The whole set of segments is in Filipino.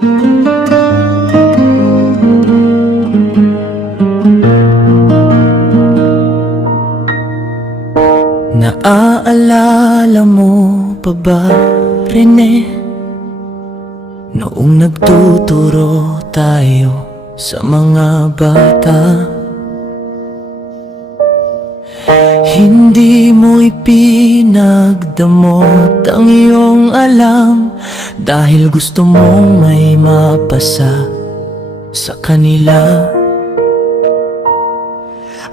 Naaalala mo pa ba, Rene, noong nagtuturo tayo sa mga bata? Hindi mo ipinagdamot ang iyong alam dahil gusto mong may mapasa sa kanila.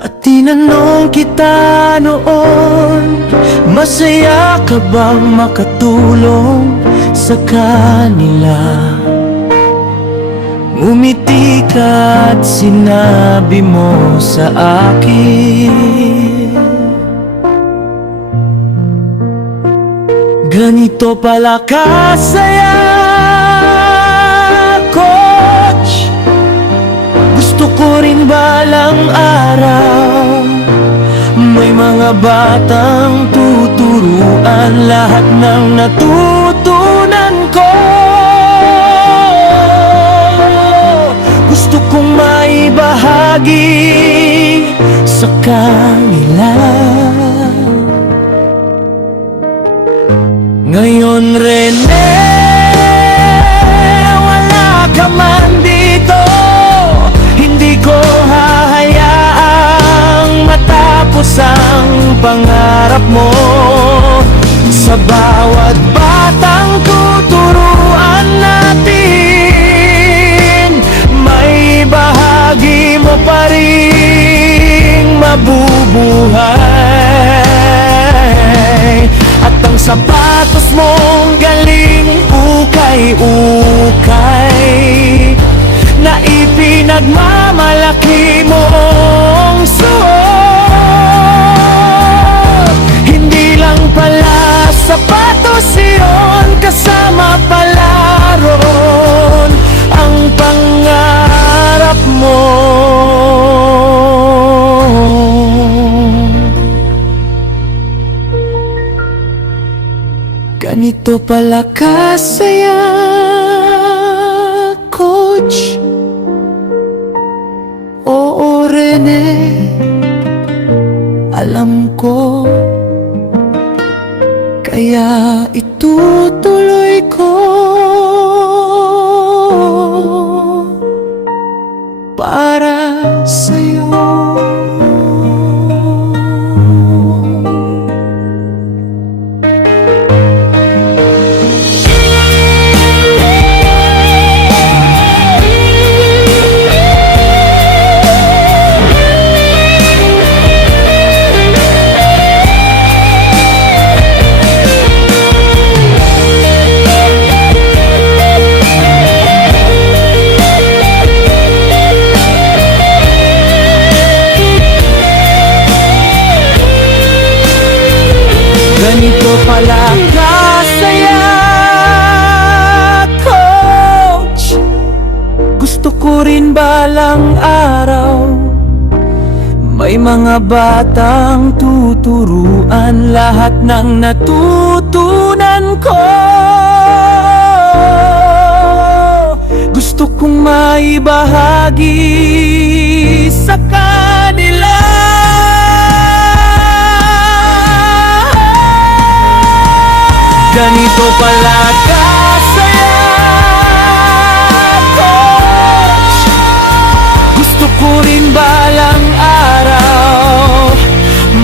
At tinanong kita noon, masaya ka bang makatulong sa kanila? Ngumiti ka at sinabi mo sa akin, ganito pala kasaya, Coach. Gusto ko rin balang araw may mga batang tuturuan lahat ng natutunan ko. Gusto kong maibahagi sa kanila. Ngayon, Rene, wala ka man dito, hindi ko hahayaang matapos ang pangarap mo. Sa bawat batang tuturuan natin, may bahagi mo pa ring mabubuhay. At ang sapatos mong galing ukay-ukay na ipinagmamalaki mong suot, hindi lang pala sapatos iyon, kasama pala ron ang pangarap mo. Ganito pala kasaya, Coach. Oo, Rene, alam ko, kaya itutuloy ko para sa'yo. Ganito pala kasaya, Coach. Gusto ko rin balang araw may mga batang tuturuan lahat ng natutunan ko. Gusto kong maibahagi sa kanila. Ganito pala kasaya, Coach. Gusto ko rin balang araw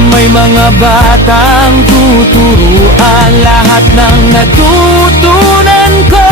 may mga batang tuturuan lahat ng natutunan ko.